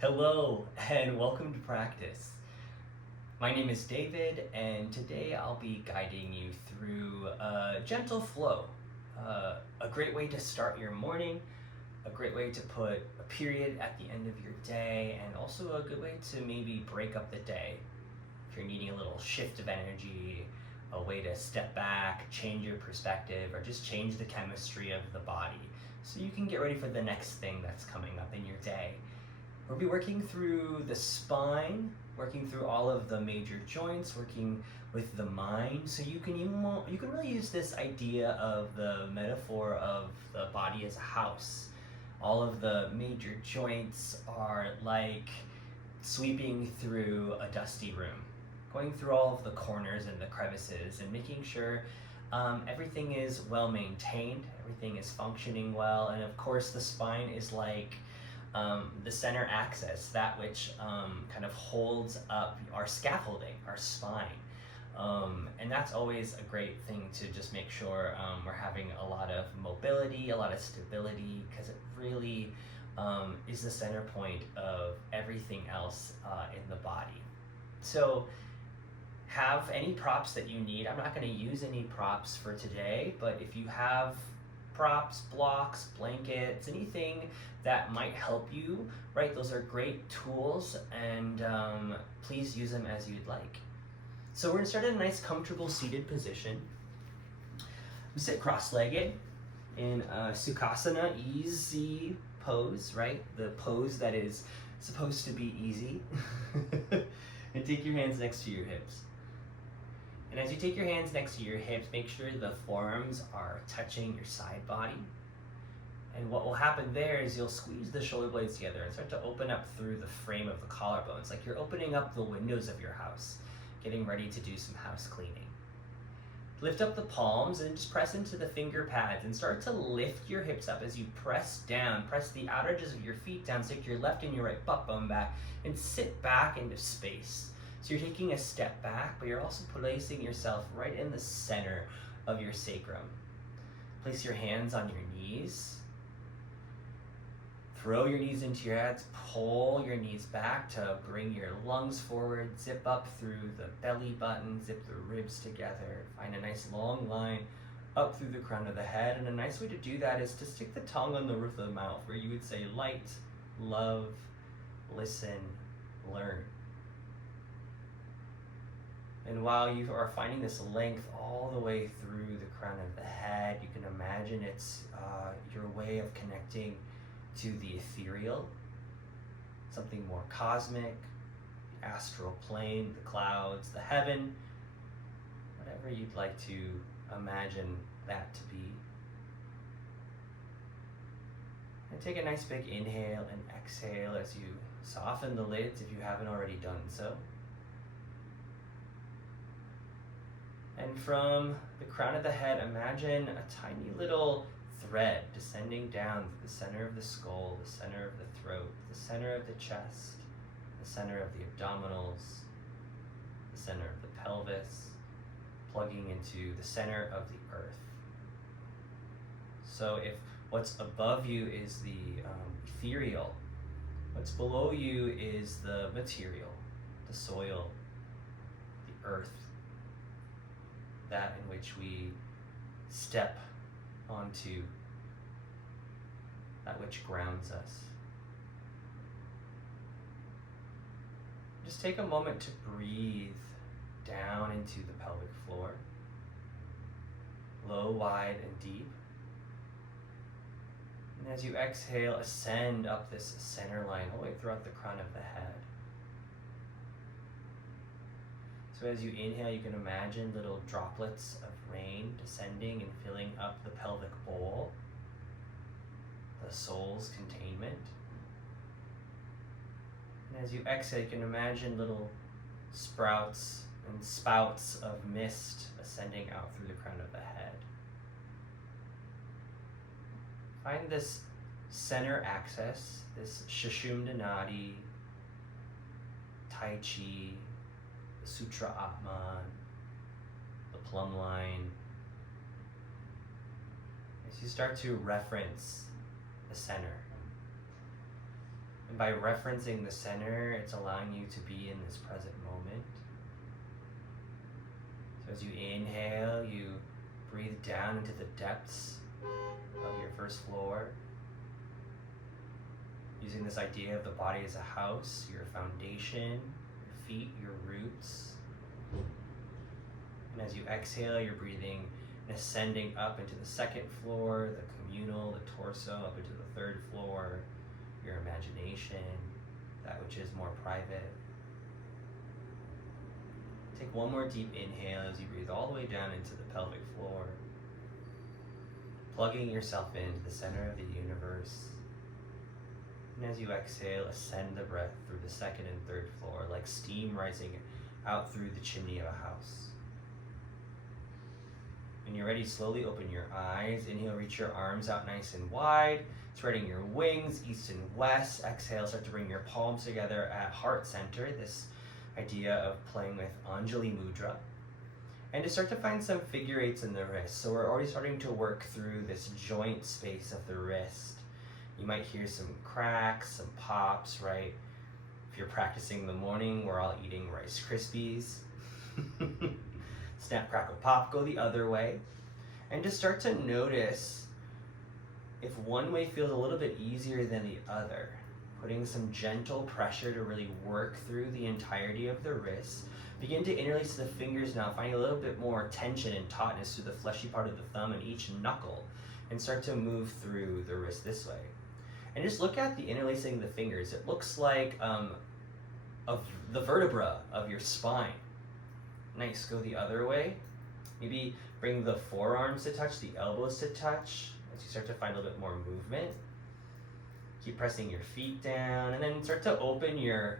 Hello and welcome to practice. My name is David and today I'll be guiding you through a gentle flow. A great way to start your morning, a great way to put a period at the end of your day, and also a good way to maybe break up the day. If you're needing a little shift of energy, a way to step back, change your perspective, or just change the chemistry of the body so you can get ready for the next thing that's coming up in your day. We'll be working through the spine, working through all of the major joints, working with the mind. So you can really use this idea of the metaphor of the body as a house. All of the major joints are like sweeping through a dusty room, going through all of the corners and the crevices and making sure everything is well maintained, everything is functioning well, and of course the spine is like the center axis, that which kind of holds up our scaffolding, our spine. And that's always a great thing to just make sure we're having a lot of mobility, a lot of stability, because it really is the center point of everything else in the body. So have any props that you need. I'm not going to use any props for today, but if you have props, blocks, blankets, anything that might help you, right? Those are great tools, and please use them as you'd like. So we're gonna start in a nice comfortable seated position. We sit cross-legged in a Sukhasana, easy pose, right? The pose that is supposed to be easy. And take your hands next to your hips. And as you take your hands next to your hips, make sure the forearms are touching your side body. And what will happen there is you'll squeeze the shoulder blades together and start to open up through the frame of the collarbones, like you're opening up the windows of your house, getting ready to do some house cleaning. Lift up the palms and just press into the finger pads and start to lift your hips up as you press down. Press the outer edges of your feet down, stick your left and your right butt bone back, and sit back into space. So you're taking a step back, but you're also placing yourself right in the center of your sacrum. Place your hands on your knees. Throw your knees into your heads, pull your knees back to bring your lungs forward, zip up through the belly button, zip the ribs together. Find a nice long line up through the crown of the head, and a nice way to do that is to stick the tongue on the roof of the mouth, where you would say light, love, listen, learn. And while you are finding this length all the way through the crown of the head, you can imagine it's your way of connecting to the ethereal, something more cosmic, the astral plane, the clouds, the heaven, whatever you'd like to imagine that to be. And take a nice big inhale and exhale as you soften the lids if you haven't already done so. And from the crown of the head, imagine a tiny little thread descending down through the center of the skull, the center of the throat, the center of the chest, the center of the abdominals, the center of the pelvis, plugging into the center of the earth. So if what's above you is the ethereal, what's below you is the material, the soil, the earth, that in which we step onto, that which grounds us. Just take a moment to breathe down into the pelvic floor, low, wide, and deep. And as you exhale, ascend up this center line all the way throughout the crown of the head. So as you inhale, you can imagine little droplets of rain descending and filling up the pelvic bowl, the soul's containment. And as you exhale, you can imagine little sprouts and spouts of mist ascending out through the crown of the head. Find this center axis, this Sushumna Nadi, Tai Chi, the Sutra Atman, the plumb line. As you start to reference the center, And by referencing the center, it's allowing you to be in this present moment. So as you inhale, you breathe down into the depths of your first floor. Using this idea of the body as a house, your foundation, your feet, your roots. And as you exhale, you're breathing and ascending up into the second floor, the communal, the torso, up into the third floor, your imagination, that which is more private. Take one more deep inhale as you breathe all the way down into the pelvic floor, plugging yourself into the center of the universe. And as you exhale, ascend the breath through the second and third floor, like steam rising out through the chimney of a house. When you're ready, slowly open your eyes. Inhale, reach your arms out nice and wide, spreading your wings east and west. Exhale, start to bring your palms together at heart center, this idea of playing with Anjali Mudra. And to start to find some figure eights in the wrist. So we're already starting to work through this joint space of the wrist. You might hear some cracks, some pops, right? If you're practicing in the morning, we're all eating Rice Krispies. Snap, crackle, pop, go the other way. And just start to notice if one way feels a little bit easier than the other. Putting some gentle pressure to really work through the entirety of the wrist. Begin to interlace the fingers now, finding a little bit more tension and tautness through the fleshy part of the thumb and each knuckle. And start to move through the wrist this way. And just look at the interlacing of the fingers. It looks like of the vertebra of your spine. Nice, go the other way. Maybe bring the forearms to touch, the elbows to touch, as you start to find a little bit more movement. Keep pressing your feet down, and then start to open your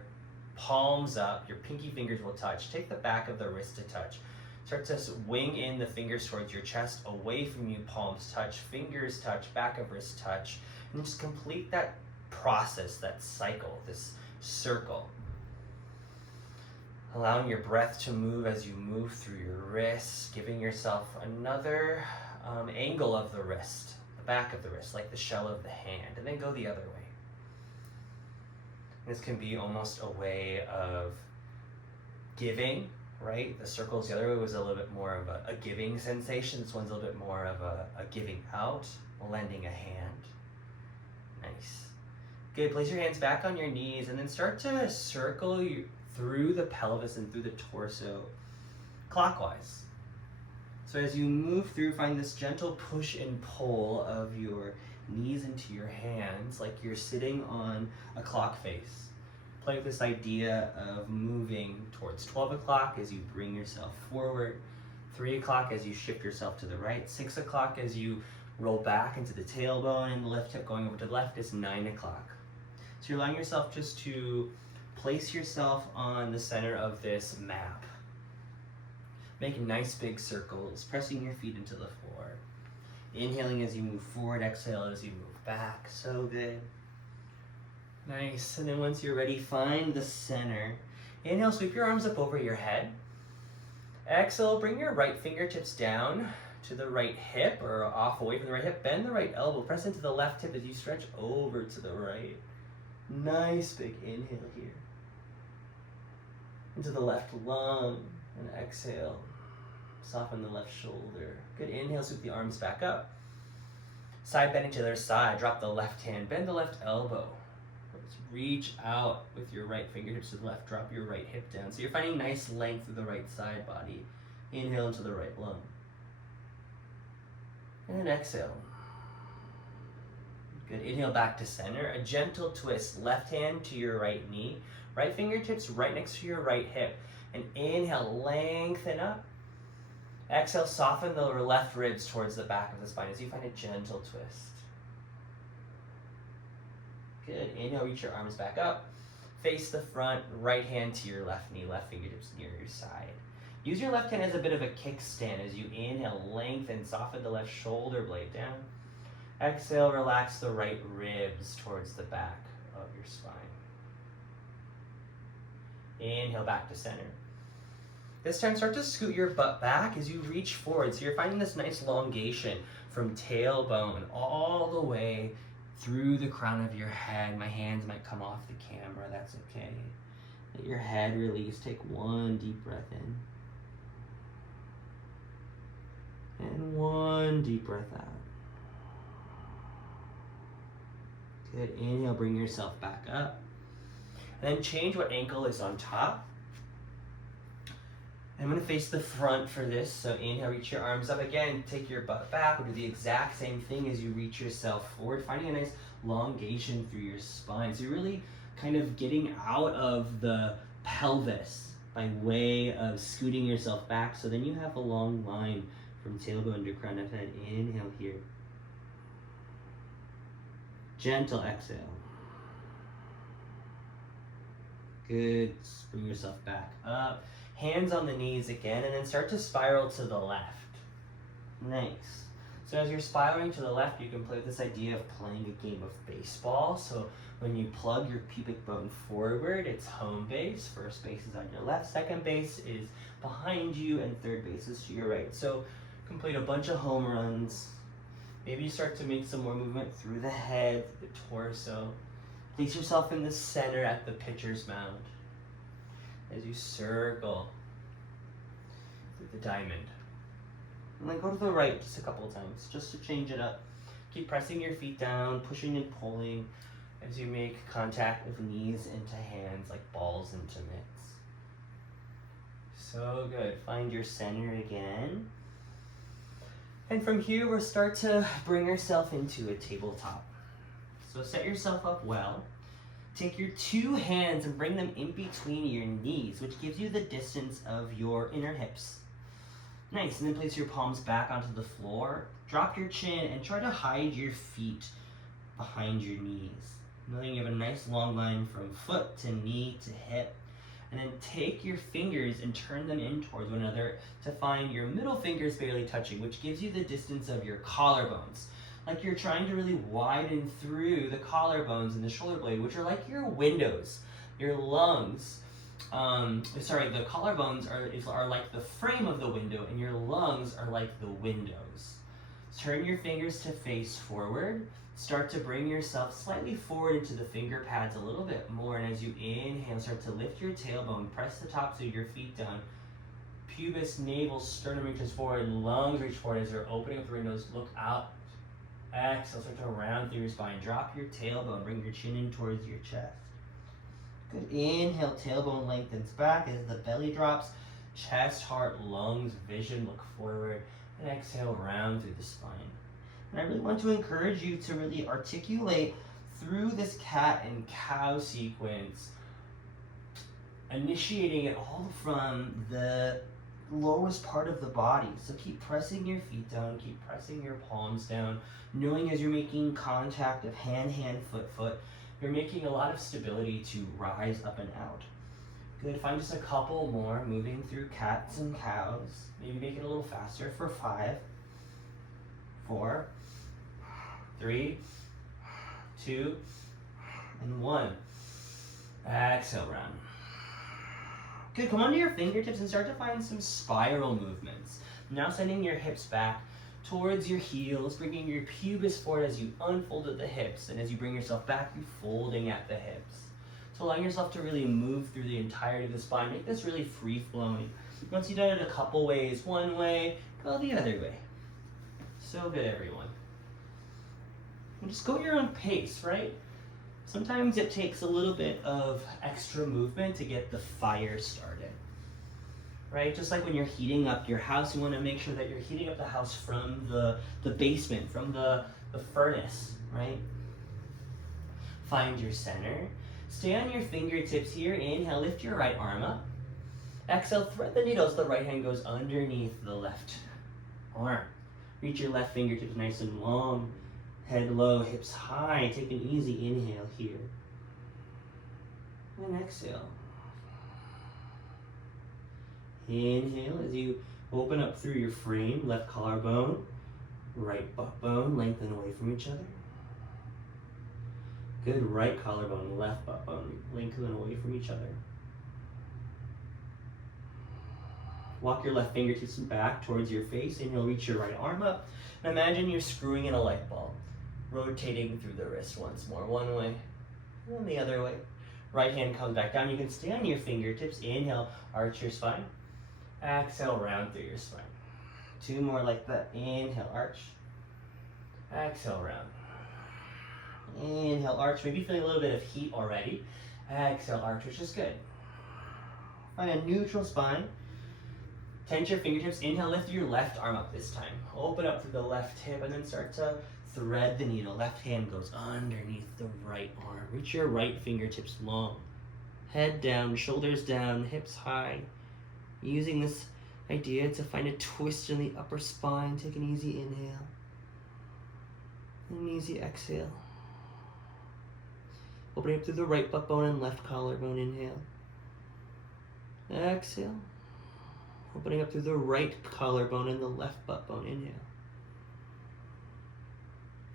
palms up. Your pinky fingers will touch. Take the back of the wrist to touch. Start to wing in the fingers towards your chest, away from you, palms touch, fingers touch, back of wrist touch, and just complete that process, that cycle, this circle. Allowing your breath to move as you move through your wrists, giving yourself another angle of the wrist, the back of the wrist, like the shell of the hand, and then go the other way. This can be almost a way of giving, right? The circles the other way was a little bit more of a giving sensation. This one's a little bit more of a giving out, lending a hand. Nice. Good, place your hands back on your knees and then start to circle through the pelvis and through the torso clockwise. So as you move through, find this gentle push and pull of your knees into your hands like you're sitting on a clock face. Play with this idea of moving towards 12 o'clock as you bring yourself forward, 3 o'clock as you shift yourself to the right, 6 o'clock as you roll back into the tailbone, and the left hip going over to the left is 9 o'clock. So you're allowing yourself just to place yourself on the center of this map. Make nice big circles, pressing your feet into the floor. Inhaling as you move forward, exhale as you move back. So good. Nice. And then once you're ready, find the center. Inhale, sweep your arms up over your head. Exhale, bring your right fingertips down to the right hip or off away from the right hip. Bend the right elbow. Press into the left hip as you stretch over to the right. Nice big inhale here. Into the left lung and exhale. Soften the left shoulder. Good, inhale, sweep the arms back up. Side bending to the other side. Drop the left hand, bend the left elbow. Let's reach out with your right fingertips to the left. Drop your right hip down. So you're finding nice length through the right side body. Inhale into the right lung. And then exhale. Good, inhale back to center. A gentle twist, left hand to your right knee. Right fingertips right next to your right hip. And inhale, lengthen up. Exhale, soften the left ribs towards the back of the spine as you find a gentle twist. Good, inhale, reach your arms back up. Face the front, right hand to your left knee, left fingertips near your side. Use your left hand as a bit of a kickstand as you inhale, lengthen, soften the left shoulder blade down. Exhale, relax the right ribs towards the back of your spine. Inhale back to center. This time start to scoot your butt back as you reach forward. So you're finding this nice elongation from tailbone all the way through the crown of your head. My hands might come off the camera, that's okay. Let your head release. Take one deep breath in. And one deep breath out. Good. Inhale, bring yourself back up. And then change what ankle is on top. I'm going to face the front for this. So inhale, reach your arms up again. Take your butt back. We'll do the exact same thing as you reach yourself forward, finding a nice elongation through your spine. So you're really kind of getting out of the pelvis by way of scooting yourself back. So then you have a long line from tailbone to crown of head. Inhale here. Gentle exhale. Good. Bring yourself back up. Hands on the knees again, and then start to spiral to the left. Nice. So as you're spiraling to the left, you can play with this idea of playing a game of baseball. So when you plug your pubic bone forward, it's home base. First base is on your left, second base is behind you, and third base is to your right. So complete a bunch of home runs. Maybe you start to make some more movement through the head, the torso. Place yourself in the center at the pitcher's mound as you circle through the diamond. And then go to the right just a couple of times, just to change it up. Keep pressing your feet down, pushing and pulling as you make contact with knees into hands like balls into mitts. So good. Find your center again. And from here, we'll start to bring yourself into a tabletop. So set yourself up well. Take your two hands and bring them in between your knees, which gives you the distance of your inner hips. Nice, and then place your palms back onto the floor. Drop your chin and try to hide your feet behind your knees. Knowing you have a nice long line from foot to knee to hip. And then take your fingers and turn them in towards one another to find your middle fingers barely touching, which gives you the distance of your collarbones. Like you're trying to really widen through the collarbones and the shoulder blade, which are like your windows, your lungs. The collarbones are like the frame of the window, and your lungs are like the windows. Turn your fingers to face forward. Start to bring yourself slightly forward into the finger pads a little bit more, and as you inhale, start to lift your tailbone, press the tops of your feet down. Pubis, navel, sternum reaches forward, lungs reach forward as you're opening up the windows. Look out. Exhale, start to round through your spine. Drop your tailbone, bring your chin in towards your chest. Good. Inhale, tailbone lengthens back as the belly drops. Chest, heart, lungs, vision, look forward. And exhale, round through the spine. And I really want to encourage you to really articulate through this cat and cow sequence, initiating it all from the lowest part of the body. So keep pressing your feet down, keep pressing your palms down, knowing as you're making contact of hand, foot, you're making a lot of stability to rise up and out. Good, find just a couple more, moving through cats and cows. Maybe make it a little faster for 5, 4, 3, 2, and 1. Exhale, round. Good, come onto your fingertips and start to find some spiral movements. Now sending your hips back towards your heels, bringing your pubis forward as you unfold at the hips, and as you bring yourself back, you folding at the hips. So allowing yourself to really move through the entirety of the spine, make this really free-flowing. Once you've done it a couple ways, one way, go the other way. So good, everyone. And just go at your own pace, right? Sometimes it takes a little bit of extra movement to get the fire started, right? Just like when you're heating up your house, you want to make sure that you're heating up the house from the basement, from the furnace, right? Find your center. Stay on your fingertips here. Inhale, lift your right arm up. Exhale, thread the needle so the right hand goes underneath the left arm. Reach your left fingertips nice and long. Head low, hips high. Take an easy inhale here. And exhale. Inhale as you open up through your frame. Left collarbone, right butt bone, lengthen away from each other. Good, right collarbone, left butt bone, lengthen away from each other. Walk your left fingertips back towards your face, and you'll reach your right arm up. And imagine you're screwing in a light bulb. Rotating through the wrist once more. One way, and then the other way. Right hand comes back down. You can stay on your fingertips. Inhale, arch your spine. Exhale, round through your spine. 2 more like that. Inhale, arch. Exhale, round. Inhale, arch. Maybe feeling a little bit of heat already. Exhale, arch, which is good. Find a neutral spine. Tense your fingertips. Inhale, lift your left arm up this time. Open up through the left hip and then start to thread the needle. Left hand goes underneath the right arm. Reach your right fingertips long. Head down, shoulders down, hips high. Using this idea to find a twist in the upper spine. Take an easy inhale. And an easy exhale. Opening up through the right butt bone and left collarbone. Inhale. Exhale. Opening up through the right collarbone and the left butt bone. Inhale.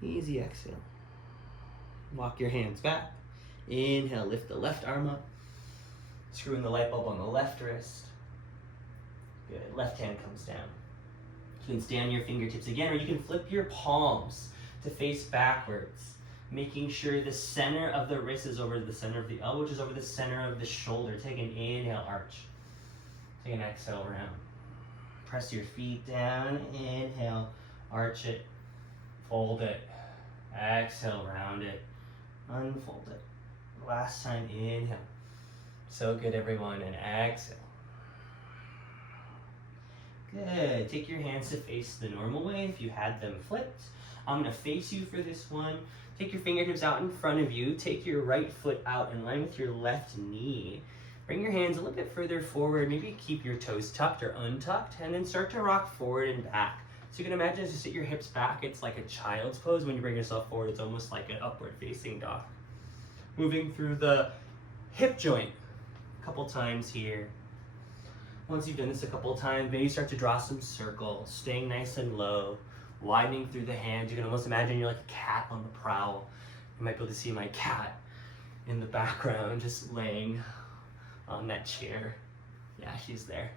Easy exhale. Walk your hands back. Inhale, lift the left arm up. Screw in the light bulb on the left wrist. Good. Left hand comes down. You can stay on your fingertips again, or you can flip your palms to face backwards, making sure the center of the wrist is over the center of the elbow, which is over the center of the shoulder. Take an inhale, arch. Take an exhale, round. Press your feet down. Inhale, arch it. Fold it. Exhale, round it. Unfold it. Last time, inhale. So good, everyone, and exhale. Good. Take your hands to face the normal way if you had them flipped. I'm going to face you for this one. Take your fingertips out in front of you. Take your right foot out in line with your left knee. Bring your hands a little bit further forward. Maybe keep your toes tucked or untucked, and then start to rock forward and back. So you can imagine as you sit your hips back, it's like a child's pose. When you bring yourself forward, it's almost like an upward facing dog. Moving through the hip joint a couple times here. Once you've done this a couple times, maybe start to draw some circles, staying nice and low, widening through the hands. You can almost imagine you're like a cat on the prowl. You might be able to see my cat in the background just laying on that chair. Yeah, she's there.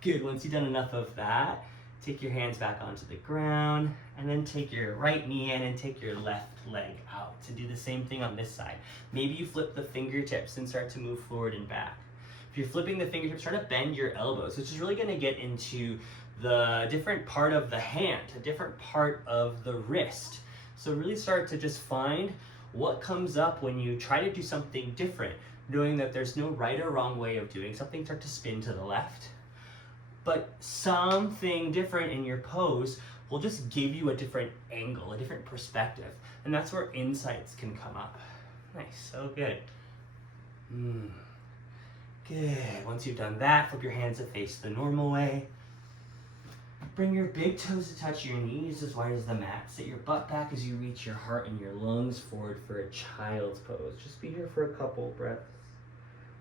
Good. Once you've done enough of that, take your hands back onto the ground, and then take your right knee in and take your left leg out to do the same thing on this side. Maybe you flip the fingertips and start to move forward and back. If you're flipping the fingertips, try to bend your elbows, which is really going to get into the different part of the hand, a different part of the wrist. So really start to just find what comes up when you try to do something different, knowing that there's no right or wrong way of doing something. Start to spin to the left. But something different in your pose will just give you a different angle, a different perspective. And that's where insights can come up. Nice, so good. Good. Once you've done that, flip your hands to face the normal way. Bring your big toes to touch your knees as wide as the mat. Sit your butt back as you reach your heart and your lungs forward for a child's pose. Just be here for a couple breaths.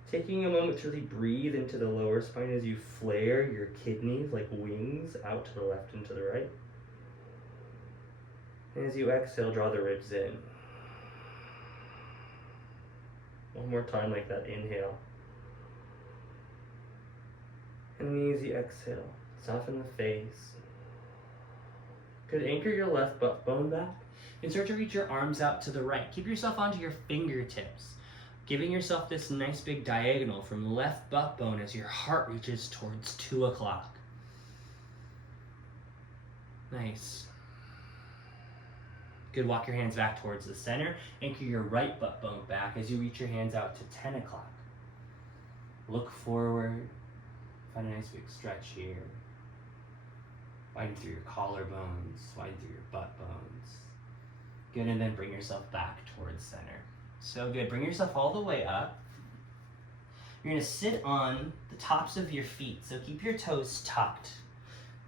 Taking a moment to really breathe into the lower spine as you flare your kidneys like wings out to the left and to the right. And as you exhale, draw the ribs in. One more time like that, inhale. And an easy exhale. Soften the face. Good. Anchor your left butt bone back and start to reach your arms out to the right. Keep yourself onto your fingertips, giving yourself this nice big diagonal from left butt bone as your heart reaches towards 2 o'clock. Nice. Good. Walk your hands back towards the center. Anchor your right butt bone back as you reach your hands out to 10 o'clock. Look forward. Find a nice big stretch here. Widen through your collarbones, widen through your butt bones. Good, and then bring yourself back towards center. So good. Bring yourself all the way up. You're going to sit on the tops of your feet, so keep your toes tucked.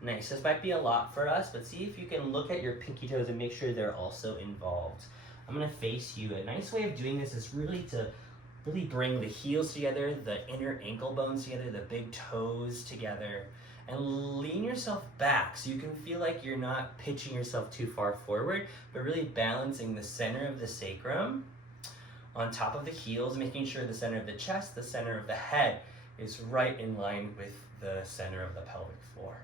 Nice. This might be a lot for us, but see if you can look at your pinky toes and make sure they're also involved. I'm going to face you. A nice way of doing this is really to bring the heels together, the inner ankle bones together, the big toes together, and lean yourself back so you can feel like you're not pitching yourself too far forward, but really balancing the center of the sacrum on top of the heels, making sure the center of the chest, the center of the head is right in line with the center of the pelvic floor.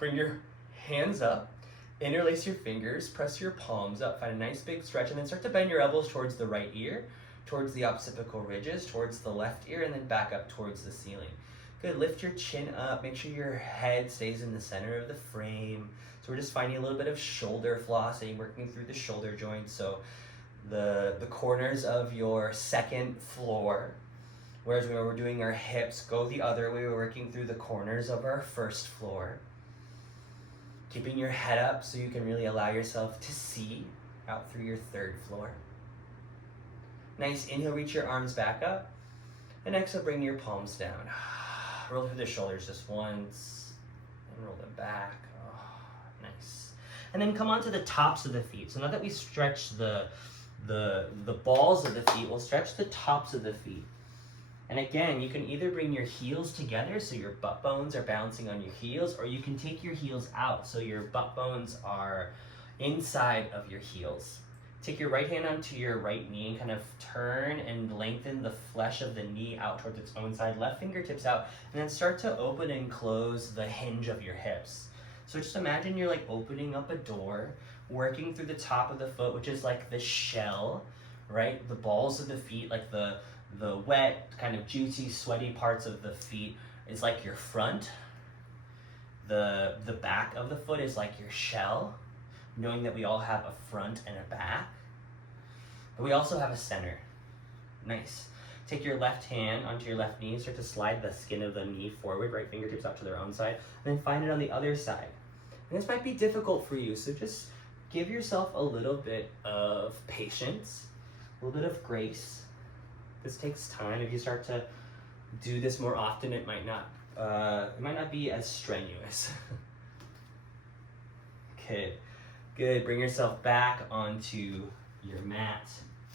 Bring your hands up Interlace your fingers, press your palms up, find a nice big stretch, and then start to bend your elbows towards the right ear, towards the occipital ridges, towards the left ear, and then back up towards the ceiling. Good, lift your chin up, make sure your head stays in the center of the frame. So we're just finding a little bit of shoulder flossing, working through the shoulder joints. So the corners of your second floor, whereas when we're doing our hips, go the other way, we're working through the corners of our first floor. Keeping your head up so you can really allow yourself to see out through your third floor. Nice, inhale, reach your arms back up. And exhale, bring your palms down. Roll through the shoulders just once, and roll them back. Oh, nice. And then come onto the tops of the feet. So now that we stretch the balls of the feet, we'll stretch the tops of the feet. And again, you can either bring your heels together so your butt bones are bouncing on your heels, or you can take your heels out so your butt bones are inside of your heels. Take your right hand onto your right knee and kind of turn and lengthen the flesh of the knee out towards its own side. Left fingertips out, and then start to open and close the hinge of your hips. So just imagine you're like opening up a door, working through the top of the foot, which is like the shell, right? The balls of the feet, like the wet, kind of juicy, sweaty parts of the feet is like your front. The back of the foot is like your shell, knowing that we all have a front and a back. But we also have a center. Nice. Take your left hand onto your left knee, start to slide the skin of the knee forward, right fingertips out to their own side, and then find it on the other side. And this might be difficult for you, so just give yourself a little bit of patience, a little bit of grace. This takes time. If you start to do this more often, it might not be as strenuous. Good. Bring yourself back onto your mat.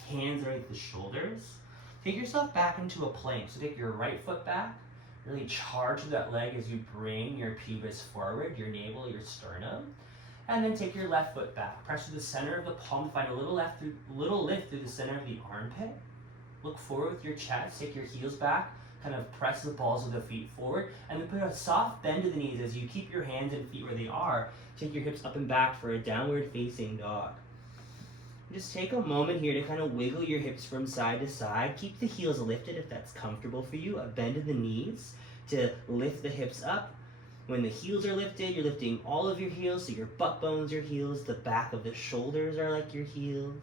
Hands underneath the shoulders. Take yourself back into a plank. So take your right foot back. Really charge that leg as you bring your pubis forward, your navel, your sternum. And then take your left foot back. Press to the center of the palm. Find a little lift through the center of the armpit. Look forward with your chest. Take your heels back. Kind of press the balls of the feet forward. And then put a soft bend to the knees as you keep your hands and feet where they are. Take your hips up and back for a downward facing dog. Just take a moment here to kind of wiggle your hips from side to side. Keep the heels lifted if that's comfortable for you. A bend in the knees to lift the hips up. When the heels are lifted, you're lifting all of your heels, so your butt bones are heels, the back of the shoulders are like your heels.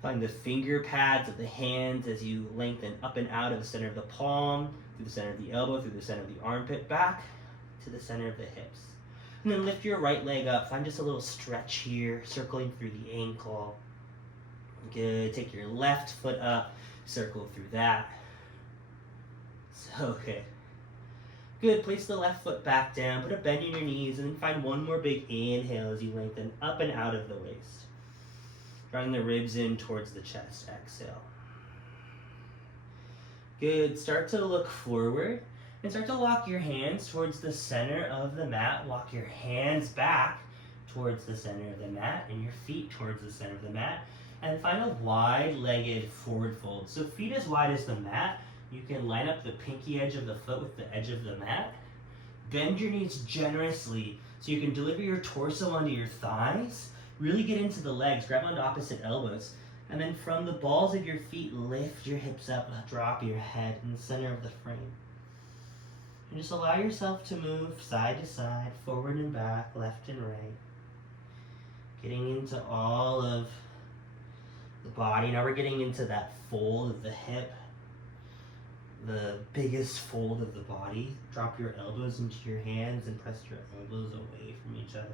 Find the finger pads of the hands as you lengthen up and out of the center of the palm, through the center of the elbow, through the center of the armpit, back to the center of the hips. And then lift your right leg up. Find just a little stretch here, circling through the ankle. Good. Take your left foot up, circle through that. So good. Good. Place the left foot back down. Put a bend in your knees, and then find one more big inhale as you lengthen up and out of the waist. Drawing the ribs in towards the chest. Exhale. Good. Start to look forward. And start to walk your hands towards the center of the mat. Walk your hands back towards the center of the mat and your feet towards the center of the mat. And find a wide-legged forward fold. So feet as wide as the mat. You can line up the pinky edge of the foot with the edge of the mat. Bend your knees generously so you can deliver your torso onto your thighs. Really get into the legs. Grab onto opposite elbows. And then from the balls of your feet, lift your hips up. Drop your head in the center of the frame. And just allow yourself to move side to side, forward and back, left and right. Getting into all of the body. Now we're getting into that fold of the hip, the biggest fold of the body. Drop your elbows into your hands and press your elbows away from each other.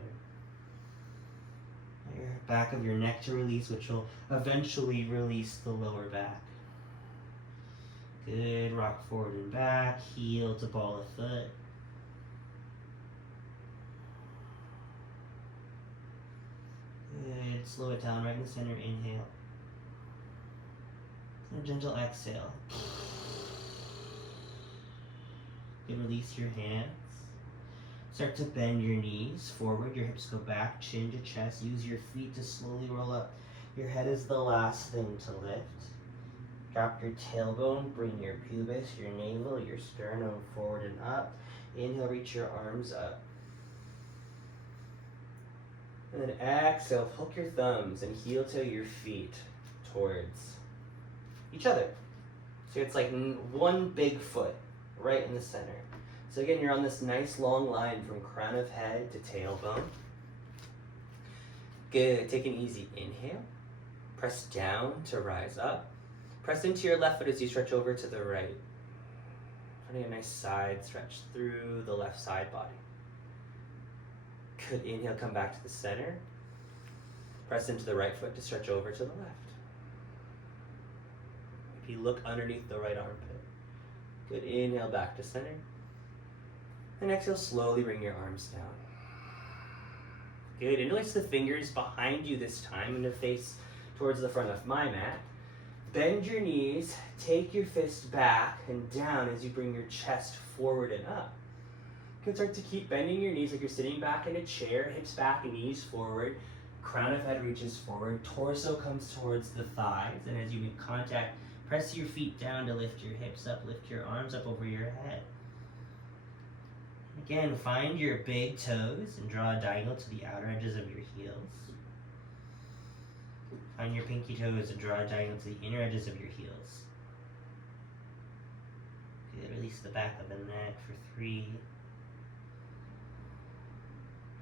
Your back of your neck to release, which will eventually release the lower back. Good. Rock forward and back. Heel to ball of foot. Good. Slow it down right in the center. Inhale. And a gentle exhale. Good. Release your hands. Start to bend your knees forward. Your hips go back. Chin to chest. Use your feet to slowly roll up. Your head is the last thing to lift. Drop your tailbone, bring your pubis, your navel, your sternum forward and up. Inhale, reach your arms up. And then exhale, hook your thumbs and heel toe your feet towards each other. So it's like one big foot right in the center. So again, you're on this nice long line from crown of head to tailbone. Good, take an easy inhale. Press down to rise up. Press into your left foot as you stretch over to the right. Finding a nice side stretch through the left side body. Good, inhale, come back to the center. Press into the right foot to stretch over to the left. Maybe look underneath the right armpit. Good, inhale, back to center. And exhale, slowly bring your arms down. Good, interlace the fingers behind you this time and to face towards the front of my mat. Bend your knees, take your fist back and down as you bring your chest forward and up. You can start to keep bending your knees like you're sitting back in a chair, hips back and knees forward. Crown of head reaches forward, torso comes towards the thighs, and as you make contact, press your feet down to lift your hips up, lift your arms up over your head. Again, find your big toes and draw a diagonal to the outer edges of your heels. Find your pinky toes and draw a diagonal to the inner edges of your heels. Good, release the back of the neck for 3,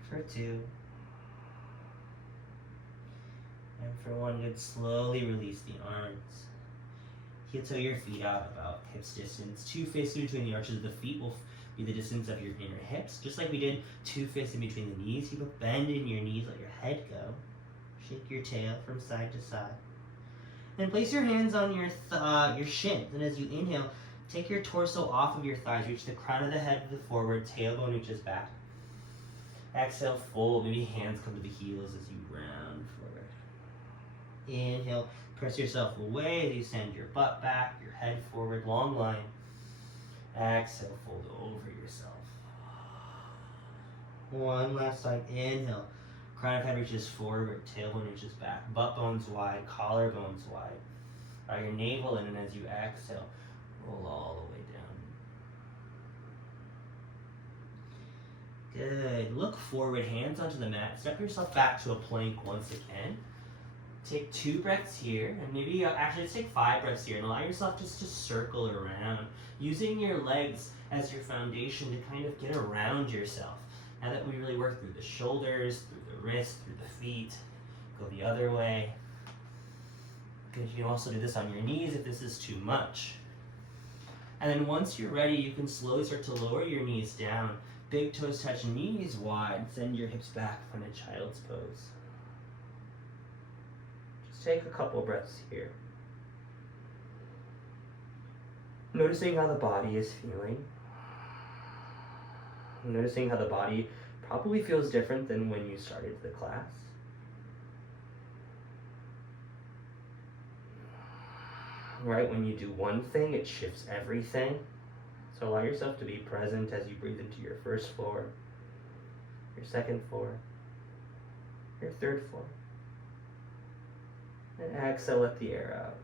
for 2, and for 1. Good, slowly release the arms. Heel toe your feet out about hips distance. 2 fists in between the arches of the feet will be the distance of your inner hips. Just like we did 2 fists in between the knees. Keep a bend in your knees, let your head go. Shake your tail from side to side. Then place your hands on your shins. And as you inhale, take your torso off of your thighs. Reach the crown of the head to the forward, tailbone reaches back. Exhale, fold. Maybe hands come to the heels as you round forward. Inhale, press yourself away as you send your butt back, your head forward, long line. Exhale, fold over yourself. One last time, inhale. Crown of head reaches forward, tailbone reaches back, butt bones wide, collarbones wide. Draw your navel in, and as you exhale, roll all the way down. Good. Look forward, hands onto the mat. Step yourself back to a plank once again. Take 2 breaths here, and maybe actually let's take 5 breaths here, and allow yourself just to circle around, using your legs as your foundation to kind of get around yourself. Now that we really work through the shoulders, through the wrists, through the feet, go the other way. Good, you can also do this on your knees if this is too much. And then once you're ready, you can slowly start to lower your knees down. Big toes touch knees wide. Send your hips back from a child's pose. Just take a couple breaths here. Noticing how the body is feeling. Noticing how the body probably feels different than when you started the class. Right, when you do one thing, it shifts everything. So allow yourself to be present as you breathe into your first floor, your second floor, your third floor. And exhale, let the air out.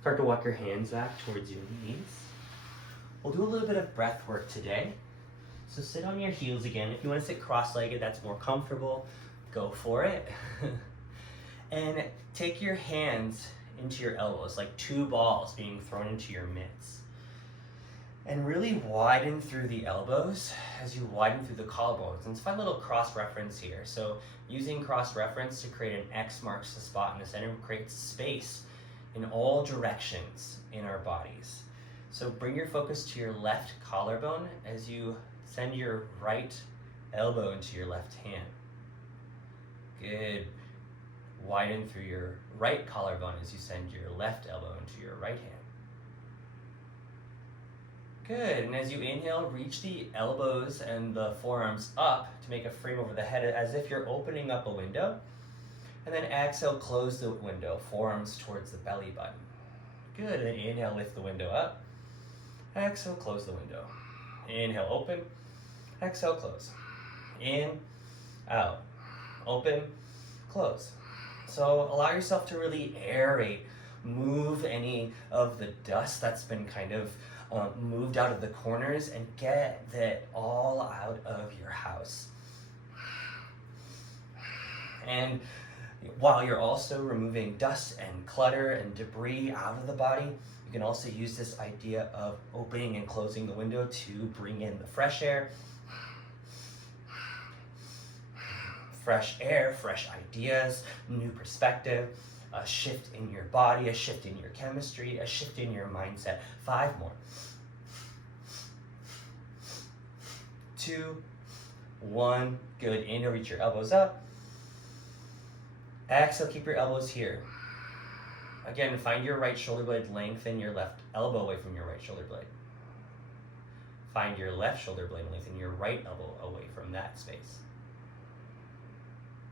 Start to walk your hands back towards your knees. We'll do a little bit of breath work today. So sit on your heels again. If you want to sit cross-legged, that's more comfortable, go for it. And take your hands into your elbows, like 2 balls being thrown into your mitts. And really widen through the elbows as you widen through the collarbones. And let's find a little cross-reference here. So using cross-reference to create an X marks the spot in the center, creates space in all directions in our bodies. So bring your focus to your left collarbone as you send your right elbow into your left hand. Good. Widen through your right collarbone as you send your left elbow into your right hand. Good, and as you inhale, reach the elbows and the forearms up to make a frame over the head as if you're opening up a window. And then exhale, close the window, forearms towards the belly button. Good, and then inhale, lift the window up. Exhale, close the window. Inhale, open. Exhale, close. In, out. Open, close. So allow yourself to really aerate, move any of the dust that's been kind of moved out of the corners, and get that all out of your house. And while you're also removing dust and clutter and debris out of the body, you can also use this idea of opening and closing the window to bring in the fresh air. Fresh air, fresh ideas, new perspective, a shift in your body, a shift in your chemistry, a shift in your mindset. 5 more. 2, 1, good. Inhale, reach your elbows up. Exhale, keep your elbows here. Again, find your right shoulder blade, lengthen your left elbow away from your right shoulder blade. Find your left shoulder blade, lengthen your right elbow away from that space.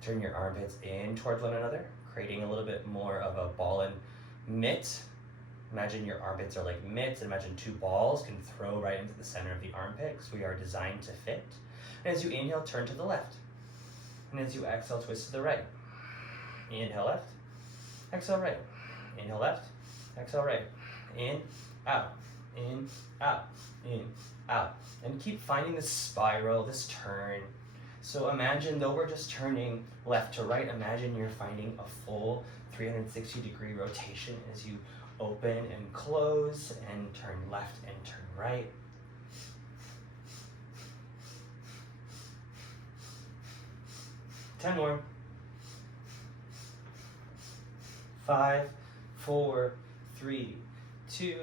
Turn your armpits in towards one another, creating a little bit more of a ball and mitt. Imagine your armpits are like mitts, and imagine 2 balls can throw right into the center of the armpit, because we are designed to fit. And as you inhale, turn to the left. And as you exhale, twist to the right. Inhale left, exhale right. Inhale left, exhale right. In, out, in, out, in, out. And keep finding this spiral, this turn. So imagine, though we're just turning left to right, imagine you're finding a full 360-degree rotation as you open and close and turn left and turn right. Ten more. 5, 4, 3, 2,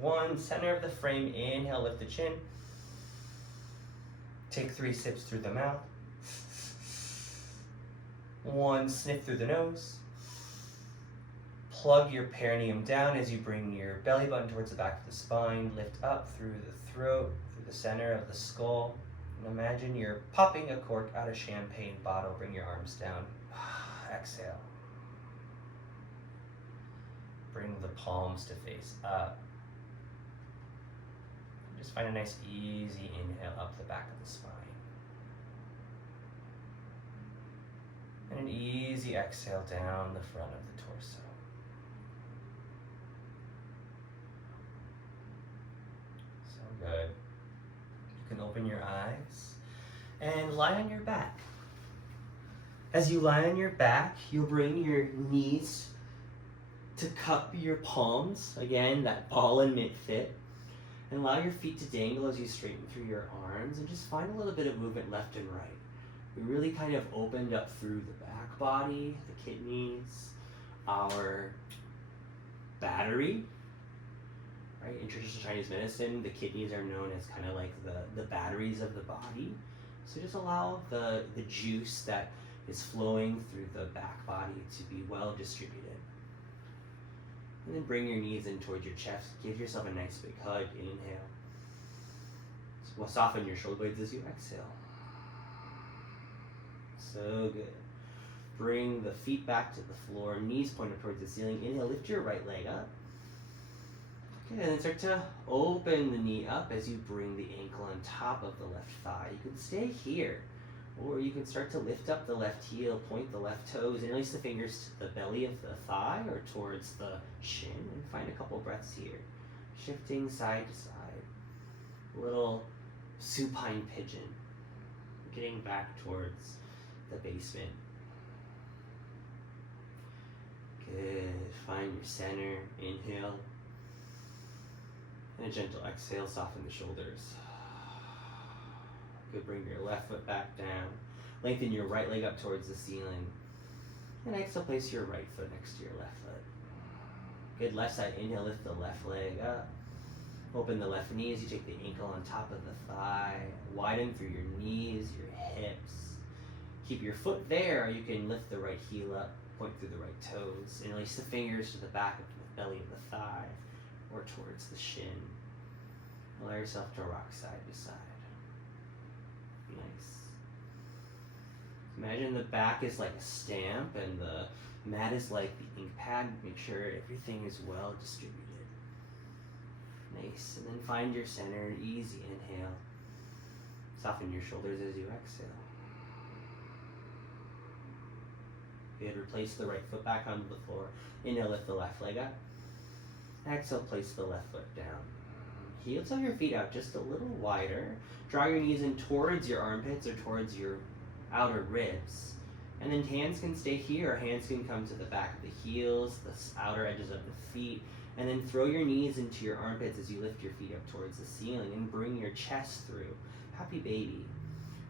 1. Center of the frame. Inhale, lift the chin. Take 3 sips through the mouth. 1 sniff through the nose. Plug your perineum down as you bring your belly button towards the back of the spine. Lift up through the throat, through the center of the skull. And imagine you're popping a cork out of a champagne bottle. Bring your arms down. Exhale. Bring the palms to face up. Just find a nice easy inhale up the back of the spine. And an easy exhale down the front of the torso. So good. You can open your eyes and lie on your back. As you lie on your back, you'll bring your knees to cup your palms. Again, that ball and mitt fit. And allow your feet to dangle as you straighten through your arms, and just find a little bit of movement left and right. We really kind of opened up through the back body, the kidneys, our battery, right? In traditional Chinese medicine, the kidneys are known as kind of like the batteries of the body. So just allow the juice that is flowing through the back body to be well distributed. And then bring your knees in towards your chest. Give yourself a nice big hug. Inhale. Soften your shoulder blades as you exhale. So good. Bring the feet back to the floor, knees pointed towards the ceiling. Inhale, lift your right leg up. Okay, and then start to open the knee up as you bring the ankle on top of the left thigh. You can stay here, or you can start to lift up the left heel, point the left toes, and release the fingers to the belly of the thigh or towards the shin, and find a couple breaths here. Shifting side to side. A little supine pigeon. Getting back towards the basement. Good. Find your center. Inhale. And a gentle exhale. Soften the shoulders. Good. Bring your left foot back down. Lengthen your right leg up towards the ceiling. And exhale, place your right foot next to your left foot. Good. Left side. Inhale. Lift the left leg up. Open the left knee as you take the ankle on top of the thigh. Widen through your knees, your hips. Keep your foot there, or you can lift the right heel up, point through the right toes, and release the fingers to the back of the belly of the thigh, or towards the shin. Allow yourself to rock side to side. Nice. Imagine the back is like a stamp, and the mat is like the ink pad. Make sure everything is well distributed. Nice. And then find your center. Easy inhale. Soften your shoulders as you exhale. Good. Replace the right foot back onto the floor. Inhale, lift the left leg up. Exhale, place the left foot down. Heel toe your feet out just a little wider. Draw your knees in towards your armpits or towards your outer ribs. And then hands can stay here, or hands can come to the back of the heels, the outer edges of the feet. And then throw your knees into your armpits as you lift your feet up towards the ceiling and bring your chest through. Happy baby.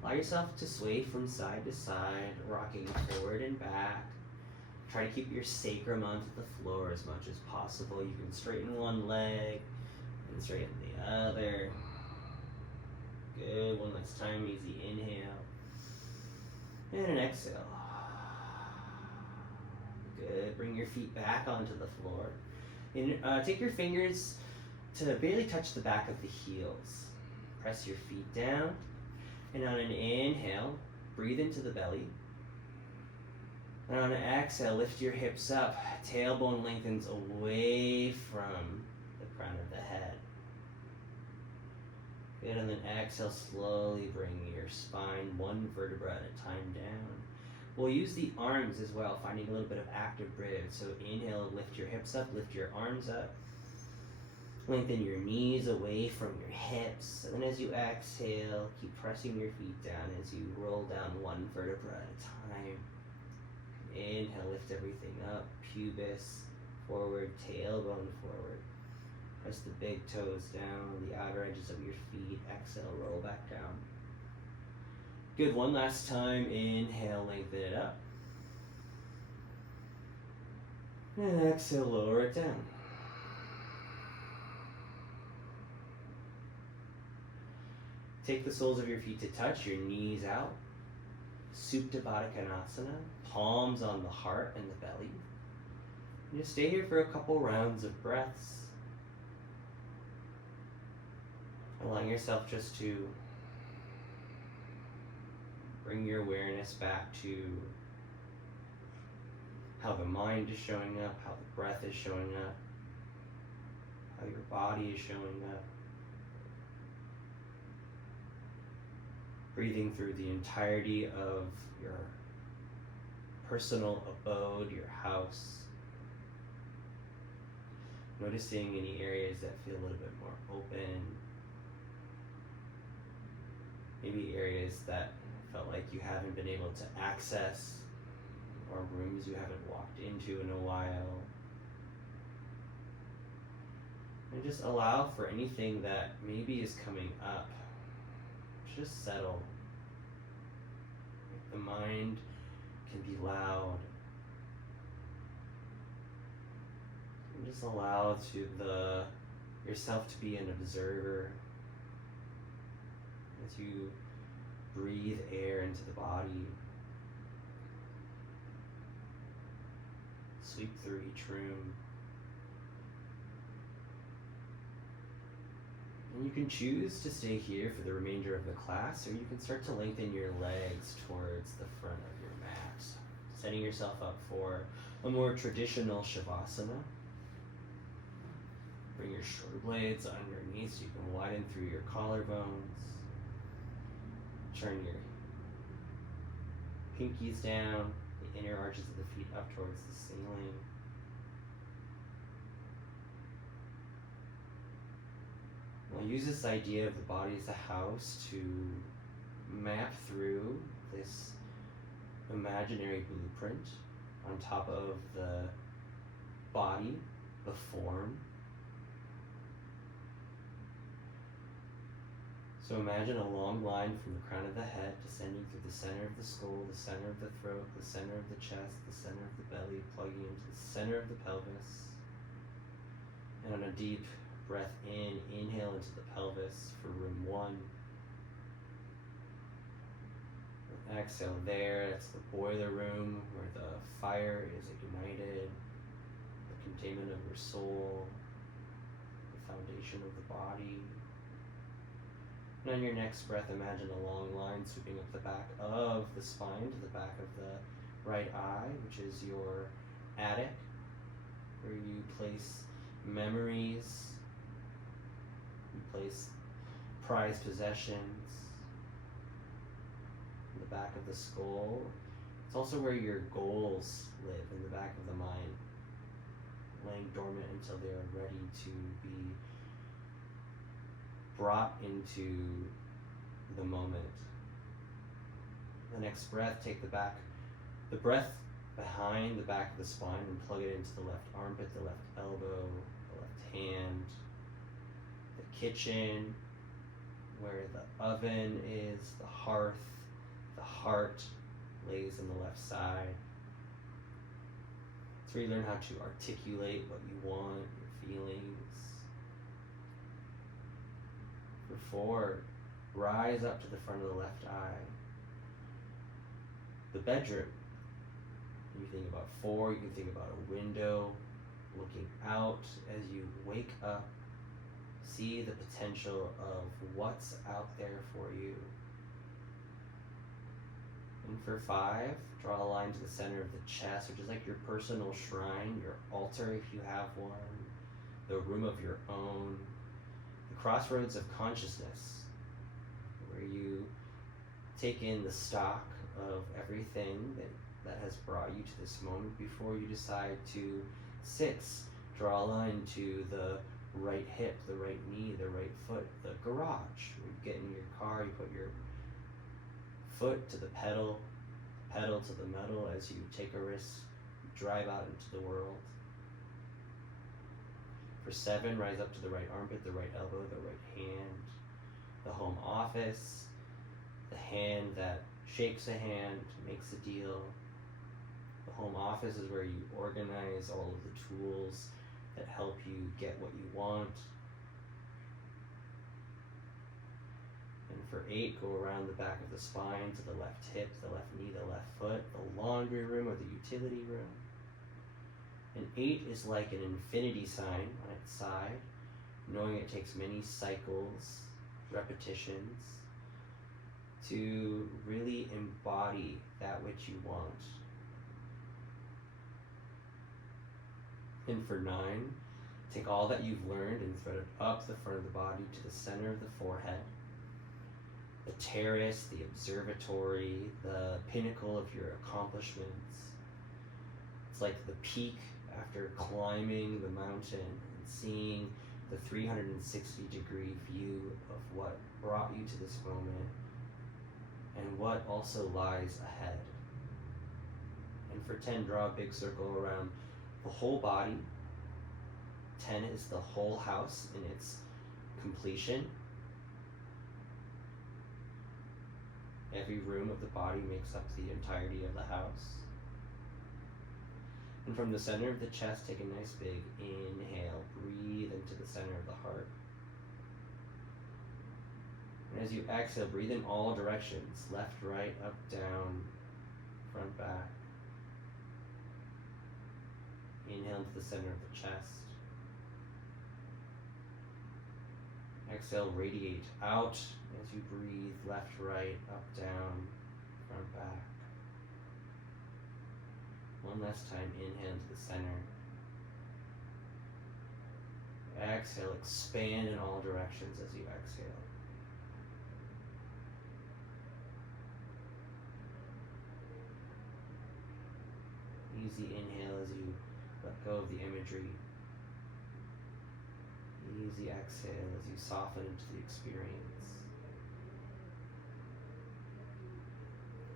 Allow yourself to sway from side to side, rocking forward and back. Try to keep your sacrum onto the floor as much as possible. You can straighten one leg and straighten the other. Good. One last time. Easy inhale. And an exhale. Good. Bring your feet back onto the floor. And take your fingers to barely touch the back of the heels. Press your feet down. And on an inhale, breathe into the belly. And on an exhale, lift your hips up. Tailbone lengthens away from the crown of the head. Good, and then exhale, slowly bring your spine one vertebra at a time down. We'll use the arms as well, finding a little bit of active bridge. So inhale, lift your hips up, lift your arms up. Lengthen your knees away from your hips. And then as you exhale, keep pressing your feet down as you roll down one vertebra at a time. Inhale, lift everything up, pubis forward, tailbone forward. Press the big toes down, the outer edges of your feet. Exhale, roll back down. Good, one last time. Inhale, lengthen it up. And exhale, lower it down. Take the soles of your feet to touch, your knees out. Supta Baddha Konasana, palms on the heart and the belly. And just stay here for a couple rounds of breaths. Allowing yourself just to bring your awareness back to how the mind is showing up, how the breath is showing up, how your body is showing up. Breathing through the entirety of your personal abode, your house. Noticing any areas that feel a little bit more open. Maybe areas that felt like you haven't been able to access, or rooms you haven't walked into in a while. And just allow for anything that maybe is coming up. Just settle. The mind can be loud. And just allow yourself to be an observer as you breathe air into the body. Sweep through each room. And you can choose to stay here for the remainder of the class, or you can start to lengthen your legs towards the front of your mat, setting yourself up for a more traditional Shavasana. Bring your shoulder blades underneath so you can widen through your collarbones. Turn your pinkies down, the inner arches of the feet up towards the ceiling. We'll use this idea of the body as a house to map through this imaginary blueprint on top of the body, the form. So imagine a long line from the crown of the head descending through the center of the skull, the center of the throat, the center of the chest, the center of the belly, plugging into the center of the pelvis. And on a deep breath in, inhale into the pelvis for room 1. Exhale there, that's the boiler room where the fire is ignited, the containment of your soul, the foundation of the body. And on your next breath, imagine a long line sweeping up the back of the spine to the back of the right eye, which is your attic, where you place memories, you place prized possessions. In the back of the skull. It's also where your goals live, in the back of the mind, laying dormant until they are ready to be brought into the moment. The next breath, take the breath behind the back of the spine and plug it into the left armpit, the left elbow, the left hand, the kitchen, where the oven is, the hearth, the heart lays on the left side. It's where you learn how to articulate what you want, your feelings. For 4, rise up to the front of the left eye. The bedroom. You think about 4, you can think about a window looking out as you wake up. See the potential of what's out there for you. And for 5, draw a line to the center of the chest, which is like your personal shrine, your altar if you have one, the room of your own, the crossroads of consciousness, where you take in the stock of everything that has brought you to this moment before you decide to 6, draw a line to the right hip, the right knee, the right foot, the garage. When you get in your car, you put your foot to the pedal to the metal as you take a risk, drive out into the world. For 7, rise up to the right armpit, the right elbow, the right hand, the home office, the hand that shakes a hand, makes a deal. The home office is where you organize all of the tools that help you get what you want. And for 8, go around the back of the spine to the left hip, the left knee, the left foot, the laundry room or the utility room. And 8 is like an infinity sign on its side, knowing it takes many cycles, repetitions, to really embody that which you want. And for 9, take all that you've learned and thread it up the front of the body to the center of the forehead. The terrace, the observatory, the pinnacle of your accomplishments. It's like the peak after climbing the mountain and seeing the 360-degree view of what brought you to this moment and what also lies ahead. And for 10, draw a big circle around the whole body. 10 is the whole house in its completion. Every room of the body makes up the entirety of the house. And from the center of the chest, take a nice big inhale. Breathe into the center of the heart. And as you exhale, breathe in all directions. Left, right, up, down, front, back. Inhale to the center of the chest. Exhale, radiate out as you breathe. Left, right, up, down, front, back. One last time, inhale to the center. Exhale, expand in all directions as you exhale. Easy inhale as you let go of the imagery. Easy exhale as you soften into the experience.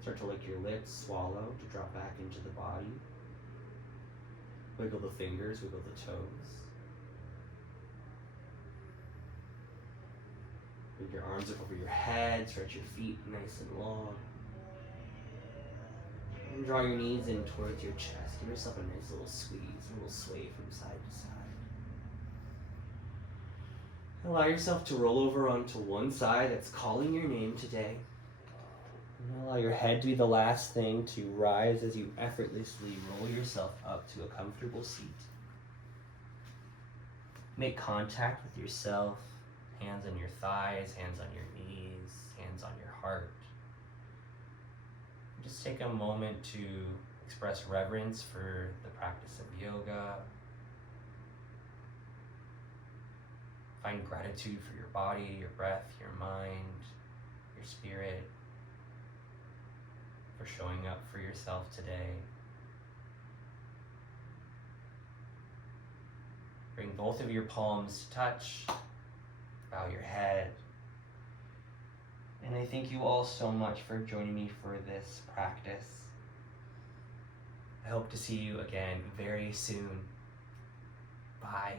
Start to lick your lips, swallow to drop back into the body. Wiggle the fingers, wiggle the toes. Bring your arms up over your head, stretch your feet nice and long. And draw your knees in towards your chest. Give yourself a nice little squeeze, a little sway from side to side. Allow yourself to roll over onto one side that's calling your name today. And allow your head to be the last thing to rise as you effortlessly roll yourself up to a comfortable seat. Make contact with yourself, hands on your thighs, hands on your knees, hands on your heart. Just take a moment to express reverence for the practice of yoga. Find gratitude for your body, your breath, your mind, your spirit, for showing up for yourself today. Bring both of your palms to touch. bow your head. And I thank you all so much for joining me for this practice. I hope to see you again very soon. Bye.